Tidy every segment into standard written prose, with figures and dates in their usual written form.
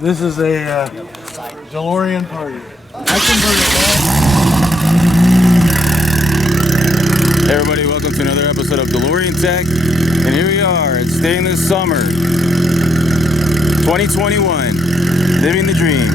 This is a DeLorean party. I converted that. Hey everybody, welcome to another episode of DeLoreanTech. And here we are, it's staying this summer. 2021, living the dream.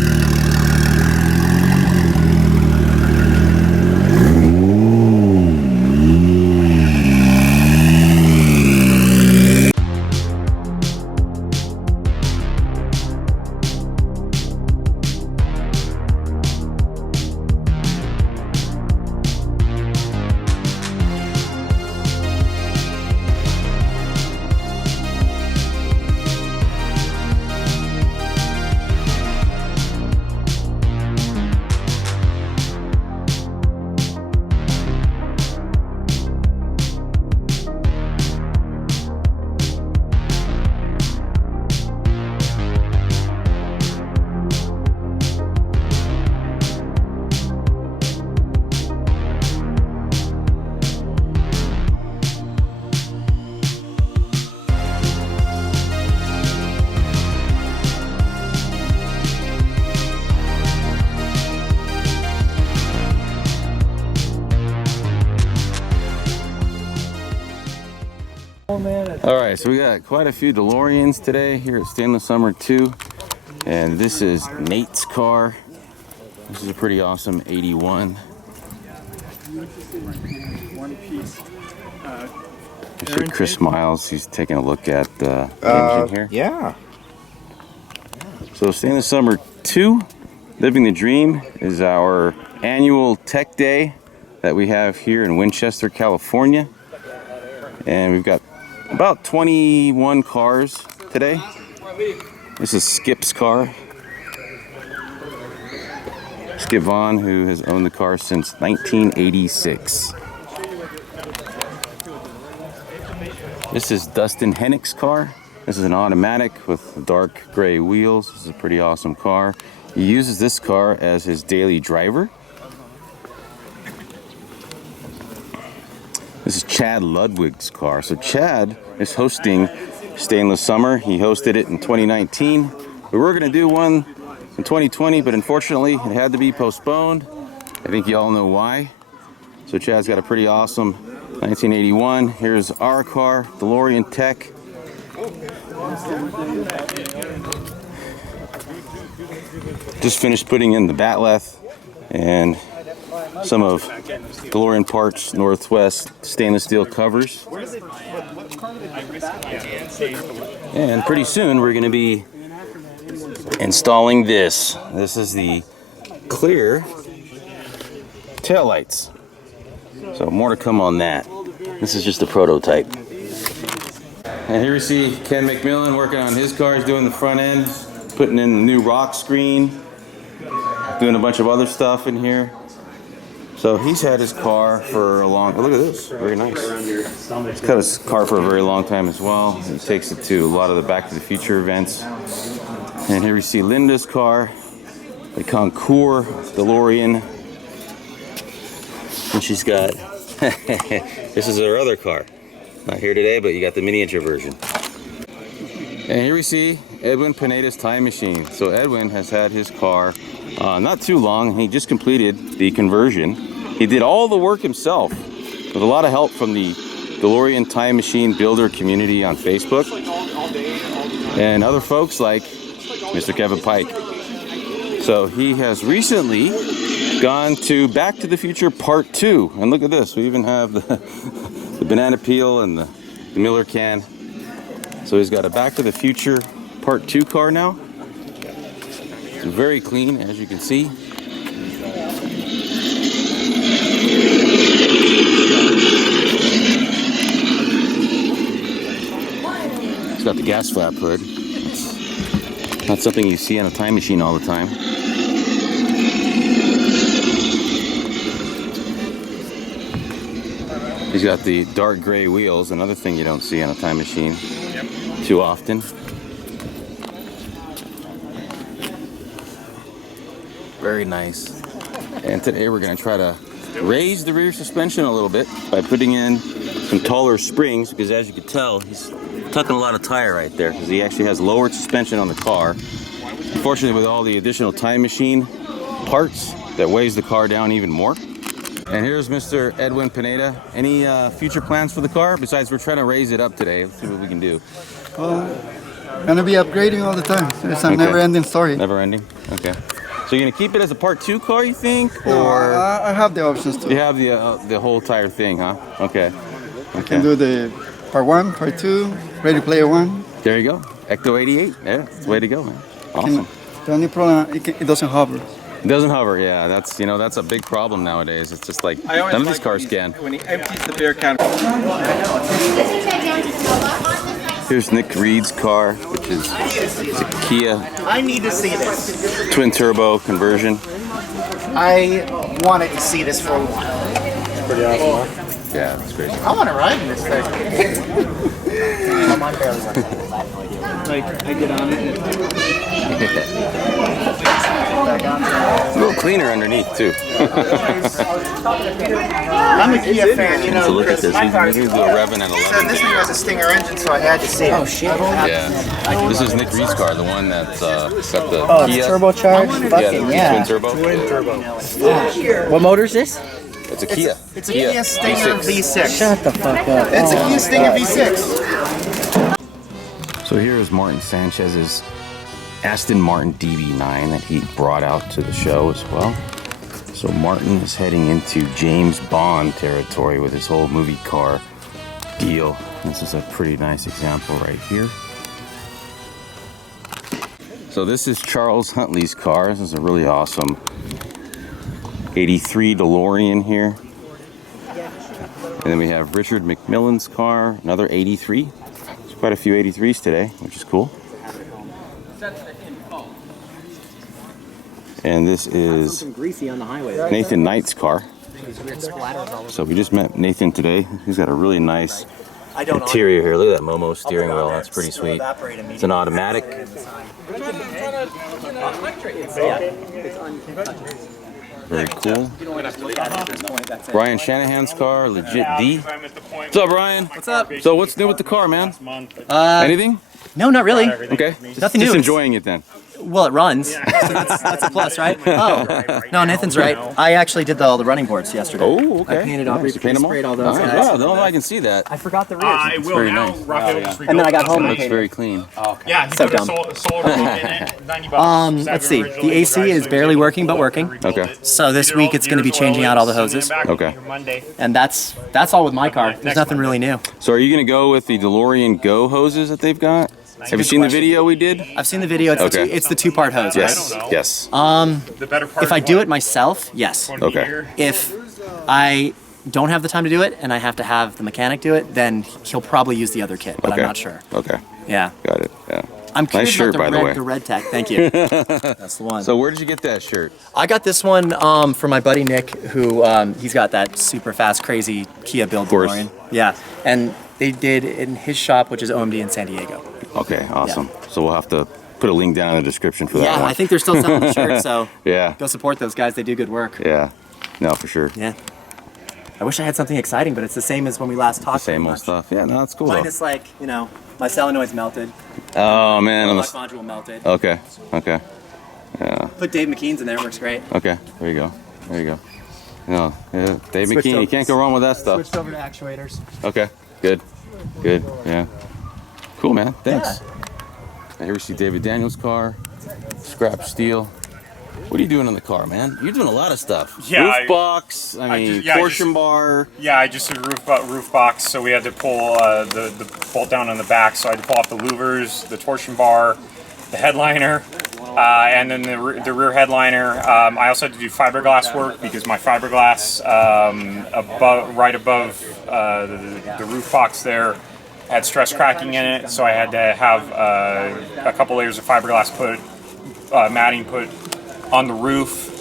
Alright, so we got quite a few DeLoreans today here at Stainless Summer 2. And this is Nate's car. This is a pretty awesome 81. Here's Chris Miles, he's taking a look at the engine here. Yeah. So Stainless Summer 2, Living the Dream, is our annual tech day that we have here in Winchester, California. And we've got about 21 cars today. This is Skip's car. Skip Vaughn, who has owned the car since 1986. This is Dustin Hennick's car. This is an automatic with dark gray wheels. This is a pretty awesome car. He uses this car as his daily driver. This is Chad Ludwig's car. So Chad is hosting Stainless Summer. He hosted it in 2019. We were going to do one in 2020, but unfortunately it had to be postponed. I think you all know why. So Chad's got a pretty awesome 1981. Here's our car, DeLoreanTech. Just finished putting in the batleth and some of DeLorean parts, Northwest stainless steel covers. And pretty soon we're going to be installing this. This is the clear taillights. So more to come on that. This is just a prototype. And here we see Ken McMillan working on his cars, doing the front end, putting in the new rock screen, doing a bunch of other stuff in here. So he's had his car for a long, look at this, very nice. He's had his car for a very long time as well. He takes it to a lot of the Back to the Future events. And here we see Linda's car, the Concours DeLorean. And she's got, this is her other car. Not here today, but you got the miniature version. And here we see Edwin Pineda's time machine. So Edwin has had his car not too long. He just completed the conversion. He did all the work himself with a lot of help from the DeLorean Time Machine Builder community on Facebook and other folks like Mr. Kevin Pike. So he has recently gone to Back to the Future Part 2. And look at this, we even have the banana peel and the Miller can. So he's got a Back to the Future Part 2 car now. It's very clean, as you can see. It's got the gas flap hood. It's not something you see on a time machine all the time. He's got the dark gray wheels, another thing you don't see on a time machine too often. Very nice. And today we're going to try to raise the rear suspension a little bit by putting in some taller springs, because as you can tell, he's tucking a lot of tire right there, because he actually has lowered suspension on the car. Unfortunately, with all the additional time machine parts, that weighs the car down even more. And here's Mr. Edwin Pineda. Any future plans for the car? Besides, we're trying to raise it up today. Let's see what we can do. Well, gonna be upgrading all the time. It's a never-ending story. Never ending? Okay. So you're gonna keep it as a Part 2 car, you think? No, Or I have the options too. you have the whole entire thing, huh? Okay. I can do the Part 1, Part 2, Ready Player 1. There you go. Ecto 88. Yeah, that's the way to go, man. Awesome. The only problem, it doesn't hover. It doesn't hover, yeah. That's that's a big problem nowadays. It's just like none of these cars can. When he empties the beer can. Here's Nick Reid's car, which is a Kia I need to see this. twin turbo conversion. I wanted to see this for a while. Pretty awesome, huh? Yeah, that's crazy. I want to ride in this thing. Like, I get on it. It's a little cleaner underneath too. I'm a Kia fan, you know. So look at this. He's going to do a revving at 11. This thing has a Stinger engine, so I had to see it. Oh shit! Yeah. This is Nick Reid's car, the one that's got the Kia. Turbocharged. Yeah, the twin turbo. What motor is this? It's a Kia. It's a Kia Stinger V6. Shut the fuck up. It's a Kia Stinger V6. So here is Martin Sanchez's Aston Martin DB9 that he brought out to the show as well. So Martin is heading into James Bond territory with his whole movie car deal. This is a pretty nice example right here. So this is Charles Huntley's car. This is a really awesome 83 DeLorean here. And then we have Richard McMillan's car, another 83. There's quite a few 83s today, which is cool. And this is Greasy on the highway. Nathan Knight's car. So we just met Nathan today. He's got a really nice interior here. Look at that Momo steering wheel. That's pretty sweet. It's an automatic. Very cool. Brian Shanahan's car, Legit D. What's up, Brian? What's up? So what's new with the car, man? Anything? No, not really. Okay. Nothing new. Just enjoying it then. Well, it runs. So that's a plus, right? Oh, no, Nathan's right. I actually did all the running boards yesterday. Oh, okay. I painted all, Nice. You paint them all? sprayed all those Nice. guys. Wow, no, I can see that. I forgot the rears. I will very now. nice. Rocket was And then I got home and Looks painted. very clean. Yeah, he So put a dumb. solar panel in it, $90. Let's see. The AC is barely working, but working. Okay. So this week it's going to be changing out all the hoses. Okay. And that's all with my car. There's nothing really new. So are you going to go with the DeLorean Go hoses that they've got? Have you seen the video we did? I've seen the video. It's Okay. it's the two-part hose, Yes. I don't know. Yes. The better part right? If I do it myself, yes. Okay. If I don't have the time to do it and I have to have the mechanic do it, then he'll probably use the other kit, but Okay. I'm not sure. Okay. Yeah. Got it. Yeah. I'm curious Nice shirt, about by the way. the red tech. Thank you. That's the one. So where did you get that shirt? I got this one from my buddy Nick, who he's got that super fast, crazy Kia build course. DeLorean. Yeah, and they did in his shop, which is OMD in San Diego. Okay, awesome. So we'll have to put a link down in the description for that Yeah, one. I think they're still selling the shirt, so Yeah. go support those guys. They do good work. Yeah. No, for sure. Yeah. I wish I had something exciting, but it's the same as when we last talked. Same pretty old much. stuff. Yeah, no, that's cool Mine though. is like, my solenoid's melted, Oh man. my On lock the... module melted. Okay. Okay. Yeah. Put Dave McKean's in there, works great. Okay. There you go. There you go. No, yeah. Dave Switched McKean, you over- can't go wrong with that stuff. Switched over to actuators. Okay. Good. Good. Yeah. Cool, man. Thanks. And here we see David Daniels' car, scrap steel. What are you doing on the car, man? You're doing a lot of stuff. Yeah, Roof box, I mean, just- yeah, I torsion just- bar. Yeah, I just did roof box, so we had to pull the bolt down on the back. So I had to pull off the louvers, the torsion bar, the headliner, and then the rear headliner. I also had to do fiberglass work because my fiberglass right above the roof box there had stress cracking in it, so I had to have a couple layers of fiberglass matting put on the roof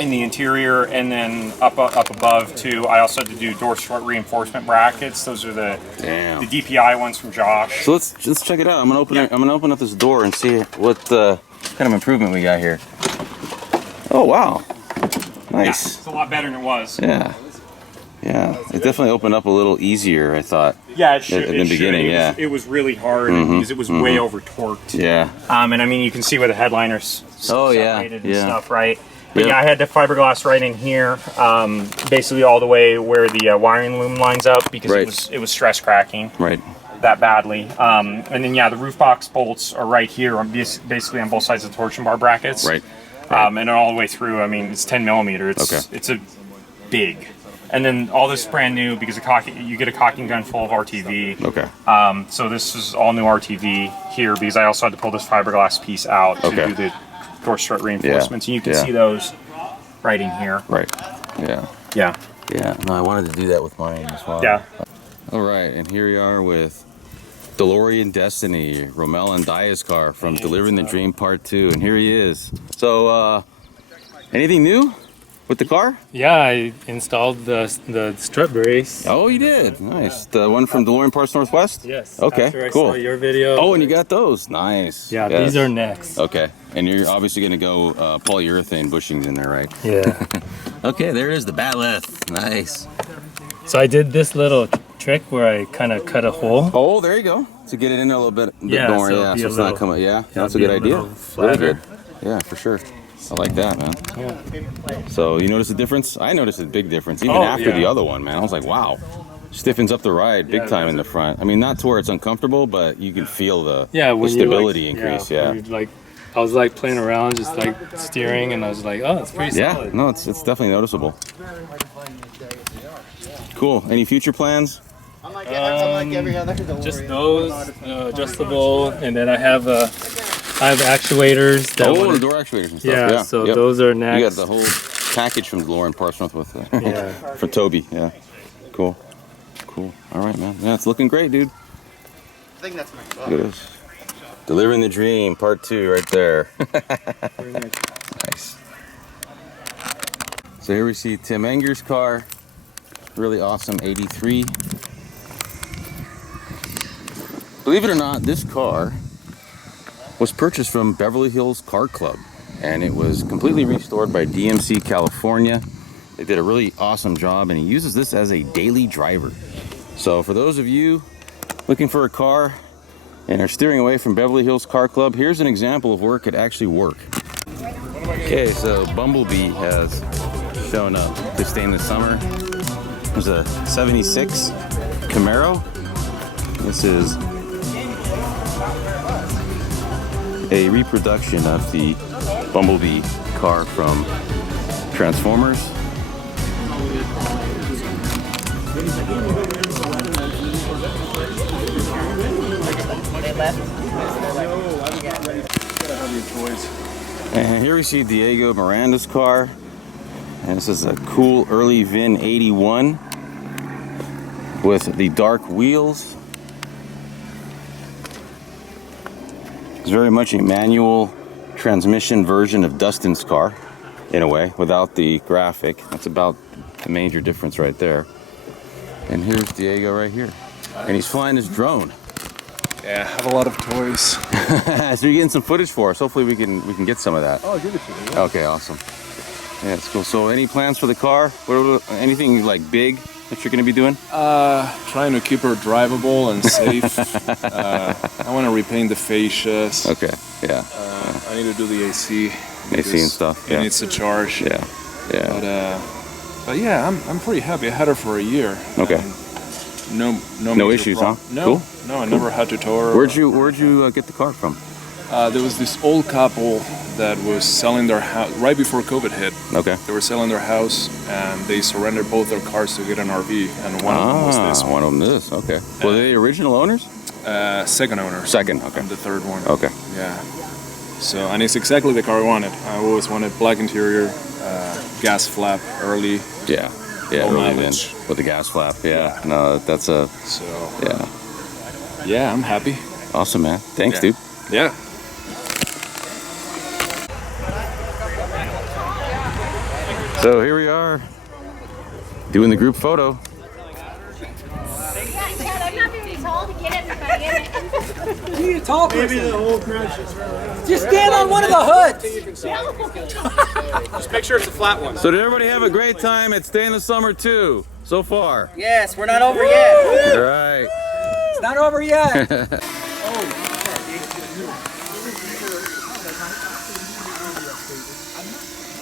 in the interior, and then up above too. I also had to do door strut reinforcement brackets. Those are the Damn. DPI ones from Josh. So let's check it out. I'm gonna open it. I'm gonna open up this door and see what kind of improvement we got here. Oh wow, Yeah, nice. it's a lot better than it was. Yeah, Yeah, it definitely opened up a little easier, I thought. Yeah, it should. In the beginning, yeah. It was really hard because it was way over torqued. Yeah. And I mean, you can see where the headliner's separated and yeah. stuff, right? But yeah, I had the fiberglass right in here, basically all the way where the wiring loom lines up because it was stress cracking. Right. That badly. And then yeah, the roof box bolts are right here, basically on both sides of the torsion bar brackets. Right. And all the way through. I mean, it's 10 millimeter. It's a big. And then all this brand new because you get a cocking gun full of RTV. Okay. So this is all new RTV here because I also had to pull this fiberglass piece out to do the door strut reinforcements. And you can see those right in here. Right. Yeah. Yeah. Yeah. No, I wanted to do that with mine as well. Yeah. All right, and here we are with DeLorean Destiny, Romel and Daya's car from Delivering the Dream Part 2, and here he is. So, anything new with the car? Yeah, I installed the strut brace. Oh, you did? Nice. The one from DeLorean Parts Northwest? Yes. Okay, after I cool. saw your video. Oh, and you got those? Nice. Yeah, yes. these are next. Okay, and you're obviously going to go polyurethane bushings in there, right? Yeah. Okay, there it is, the batleth. Nice. So I did this little trick where I kind of cut a hole. Oh, there you go. To get it in there a little bit more. So Yeah, so it's not coming. Yeah, that's a good idea. Very good. Yeah, for sure. I like that, man. Yeah. So you notice a difference? I noticed a big difference even after the other one, man. I was like, wow, stiffens up the ride big time in the front. I mean, not to where it's uncomfortable, but you can feel the stability increase. Yeah. I was like playing around, just like steering, and I was like, oh, it's pretty solid. Yeah, no, it's definitely noticeable. Cool. Any future plans? Just those adjustable, and then I have actuators. That the door actuators and stuff. Yeah, so those are next. You got the whole package from DeLorean Parts Northwest Yeah. for Toby. Yeah, cool. All right, man. Yeah, it's looking great, dude. I think that's my car. Look at this. Delivering the Dream Part 2 right there. Nice. So here we see Tim Angers' car. Really awesome 83. Believe it or not, this car was purchased from Beverly Hills Car Club, and it was completely restored by DMC California. They did a really awesome job, and he uses this as a daily driver. So for those of you looking for a car and are steering away from Beverly Hills Car Club, here's an example of where it could actually work. Okay, so Bumblebee has shown up to stay in the summer. There's a 76 Camaro. This is a reproduction of the Bumblebee car from Transformers. And here we see Diego Miranda's car. And this is a cool early VIN 81 with the dark wheels. It's very much a manual transmission version of Dustin's car, in a way, without the graphic. That's about the major difference right there. And here's Diego right here. And he's flying his drone. Yeah, I have a lot of toys. So you're getting some footage for us. Hopefully we can get some of that. Oh, I'll give it to you. Yeah. Okay, awesome. Yeah, it's cool. So any plans for the car? Anything like big that you're going to be doing? Trying to keep her drivable and safe. I want to repaint the fascias. Okay, yeah. I need to do the AC. AC and stuff. It needs to charge. Yeah, yeah. But yeah, I'm pretty happy. I had her for a year. Okay. No issues, huh? No, cool. No, I never had to tow her. Where'd you get the car from? There was this old couple that was selling their house right before COVID hit. Okay. They were selling their house and they surrendered both their cars to get an RV, and one of them was this one. One of them is okay. Were they original owners? Second owner. Second, okay. And the third one. Okay. Yeah. So, and it's exactly the car I wanted. I always wanted black interior, gas flap, early. Yeah. Yeah, low really mileage. with the gas flap. Yeah. No, that's a. So. Yeah. Yeah, I'm happy. Awesome, man. Thanks, dude. Yeah. So here we are, doing the group photo. Maybe the whole crowd should throw. Just stand on one of the hoods. Just make sure it's a flat one. So did everybody have a great time at Stay in the Summer 2? so far. Yes, we're not over yet. Right. It's not over yet.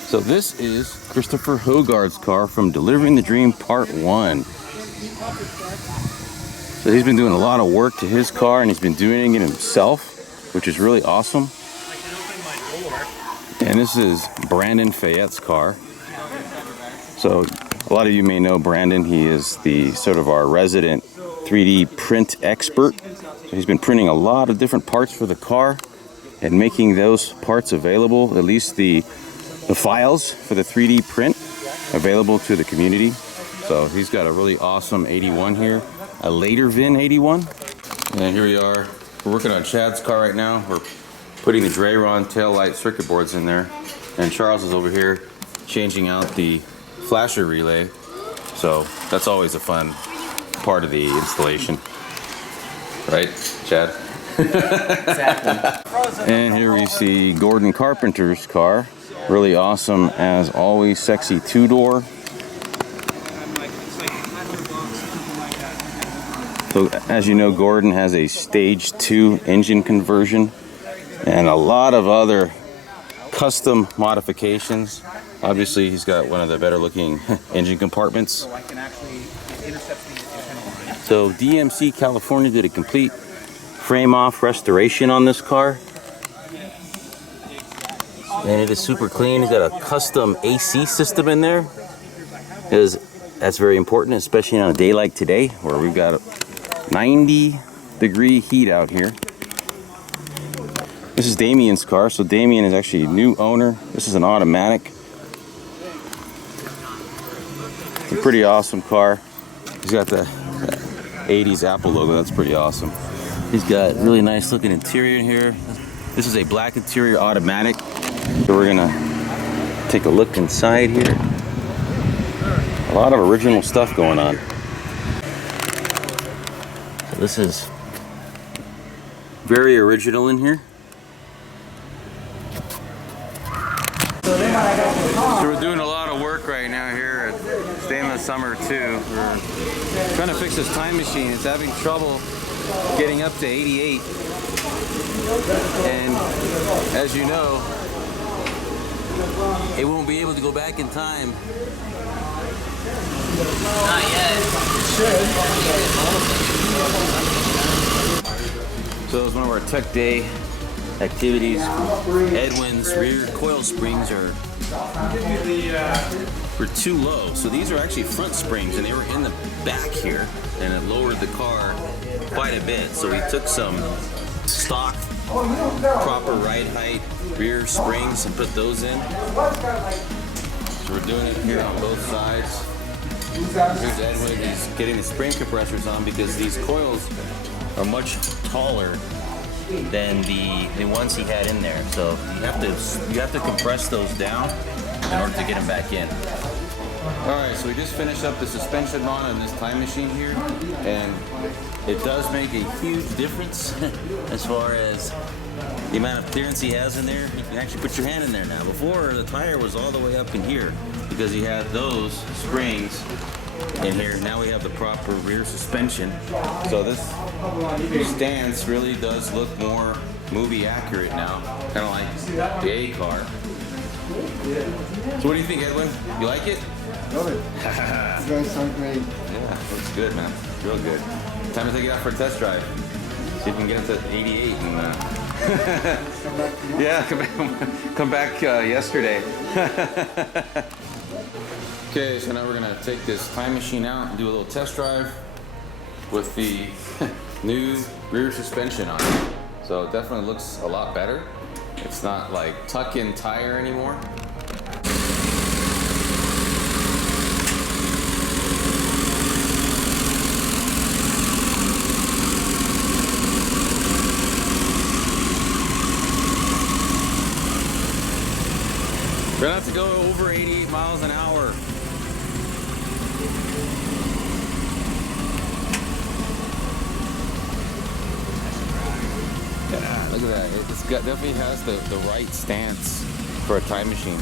So this is Christopher Hogarth's car from Delivering the Dream Part 1. So he's been doing a lot of work to his car, and he's been doing it himself, which is really awesome. And this is Brandon Fayette's car. So a lot of you may know Brandon. He is the sort of our resident 3D print expert. So he's been printing a lot of different parts for the car and making those parts available, at least the files for the 3D print available to the community. So he's got a really awesome 81 here, a later VIN 81. And here we are. We're working on Chad's car right now. We're putting the Drayron taillight circuit boards in there. And Charles is over here changing out the flasher relay. So that's always a fun part of the installation. Right, Chad? Exactly. And here we see Gordon Carpenter's car. Really awesome, as always, sexy two-door. So as you know, Gordon has a stage 2 engine conversion and a lot of other custom modifications. Obviously, he's got one of the better looking engine compartments. So DMC California did a complete frame off restoration on this car. And it is super clean. He's got a custom AC system in there. That's very important, especially on a day like today where we've got a 90-degree heat out here. This is Damien's car. So Damien is actually a new owner. This is an automatic. It's a pretty awesome car. He's got the 80s Apple logo. That's pretty awesome. He's got really nice looking interior in here. This is a black interior automatic. So we're gonna take a look inside here. A lot of original stuff going on. So this is very original in here. So we're doing a lot of work right now here at Stainless Summer 2. We're trying to fix this time machine. It's having trouble getting up to 88. And as you know, it won't be able to go back in time. Not yet. So it was one of our tech day activities. Edwin's rear coil springs were too low. So these are actually front springs, and they were in the back here, and it lowered the car quite a bit. So we took some stock proper ride height rear springs and put those in. So we're doing it here on both sides. Here's Edwin. He's getting the spring compressors on because these coils are much taller than the ones he had in there. So you have to compress those down in order to get them back in. Alright, so we just finished up the suspension on this time machine here, and it does make a huge difference as far as the amount of clearance he has in there. You can actually put your hand in there now. Before, the tire was all the way up in here because he had those springs in here. Now we have the proper rear suspension. So this stance really does look more movie accurate now, kind of like the A car. So what do you think, Edwin? You like it? Love it. It's going to sound great. Yeah, looks good, man. Real good. Time to take it out for a test drive. See if we can get it to 88 and yeah, come back yesterday. Okay, so now we're gonna take this time machine out and do a little test drive with the new rear suspension on it. So it definitely looks a lot better. It's not like tuck-in tire anymore. We're gonna have to go over 88 miles an hour. Yeah, look at that. It's got, definitely has the right stance for a time machine.